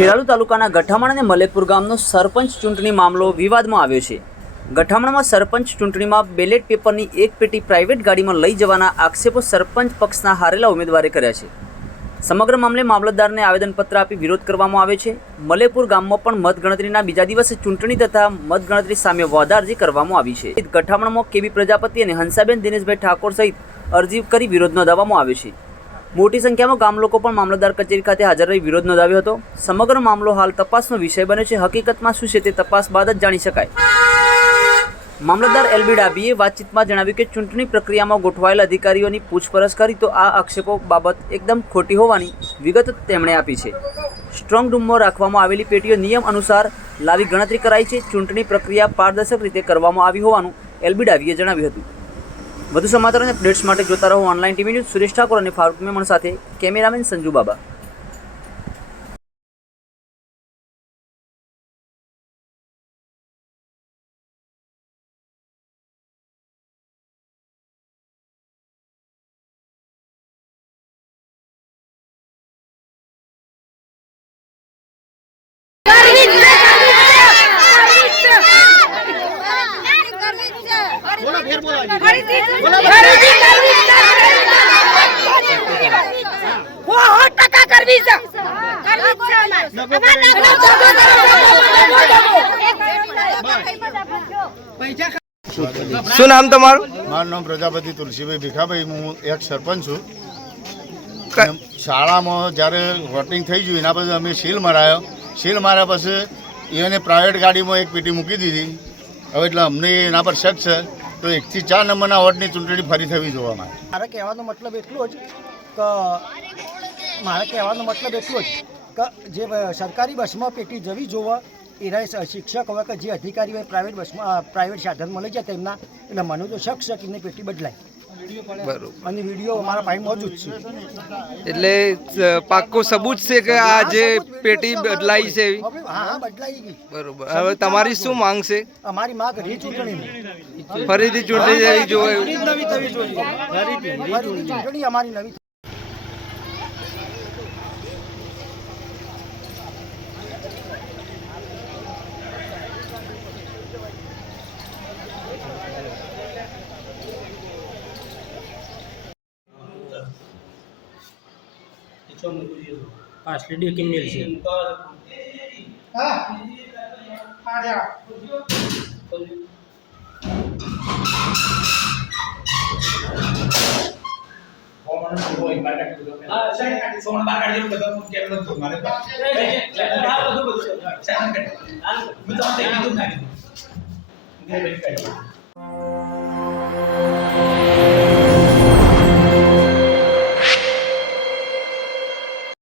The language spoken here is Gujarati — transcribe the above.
ખેરાલુ તાલુકાના ગઠામણ અને મલેપુર ગામનો સરપંચ ચૂંટણી મામલો વિવાદમાં આવ્યો છે। ગઠામણમાં સરપંચ ચૂંટણીમાં બેલેટ પેપરની એક પેટી પ્રાઇવેટ ગાડીમાં લઈ જવાના આક્ષેપો સરપંચ પક્ષના હારેલા ઉમેદવારે કર્યા છે। સમગ્ર મામલે મામલતદારને આવેદનપત્ર આપી વિરોધ કરવામાં આવ્યો છે। મલેપુર ગામમાં પણ મતગણતરીના બીજા દિવસે ચૂંટણી તથા મતગણતરી સામે વાદ અરજી કરવામાં આવી છે। ગઠામણમાં કેબી પ્રજાપતિ અને હંસાબેન દિનેશભાઈ ઠાકોર સહિત અરજી કરી વિરોધ નોંધાવવામાં આવ્યો છે। મોટી સંખ્યામાં ગામ લોકો પણ મામલતદાર કચેરી ખાતે હાજર રહી વિરોધ નોંધાવ્યો હતો। સમગ્ર મામલો હાલ તપાસનો વિષય બન્યો છે। હકીકતમાં શું છે તે તપાસ બાદ જ જાણી શકાય। મામલતદાર એલબી ડાબીએ વાતચીતમાં જણાવ્યું કે ચૂંટણી પ્રક્રિયામાં ગોઠવાયેલા અધિકારીઓની પૂછપરછ કરી તો આ આક્ષેપો બાબત એકદમ ખોટી હોવાની વિગત તેમણે આપી છે। સ્ટ્રોંગ રૂમમાં રાખવામાં આવેલી પેટીઓ નિયમ અનુસાર લાવી ગણતરી કરાઈ છે। ચૂંટણી પ્રક્રિયા પારદર્શક રીતે કરવામાં આવી હોવાનું એલબી ડાબીએ જણાવ્યું હતું। વધુ સમાચાર અને અપડેટ્સ માટે જોતા રહો online TV news. Suresh Thakor અને ફારૂક મેમણ સાથે કેમેરામેન સંજુ બાબા। શું નામ તમારું? મારું નામ પ્રજાપતિ તુલસીભાઈ ભીખાભાઈ। હું એક સરપંચ છું। શાળામાં જ્યારે વોટિંગ થઈ ગયું એના પછી અમે સીલ મરાયો। સીલ માર્યા પછી એને પ્રાઇવેટ ગાડીમાં એક પેટી મૂકી દીધી। હવે એટલે અમને એના પર શક છે તો 1 થી 4 નંબરના વોર્ડની ચૂંટણી ફરી થવી જોવા માંગે। મારે કહેવાનો મતલબ એટલો જ કે જે સરકારી બસમાં પેટી જવી જોવા એના શિક્ષક હોય કે જે અધિકારી હોય પ્રાઇવેટ બસમાં પ્રાઇવેટ સાધનમાં લઈ જાય તેમના એટલે મને તો શક છે કે એની પેટી બદલાય। બરોબર। અને વિડીયો અમારા પાસે મોજૂદ છે એટલે પાક્કો સબૂત છે કે આ જે પેટી બદલાઈ છે એવી? હા બદલાઈ ગઈ। બરોબર। હવે તમારી શું માંગ છે? અમારી માંગ રીચૂંટણીની ફરીથી ચૂંટણી જેવી જોવે? નવી થવી જોઈએ। ચૂંટણી અમારી નવી पास लीडियो किन्ने से सोमवार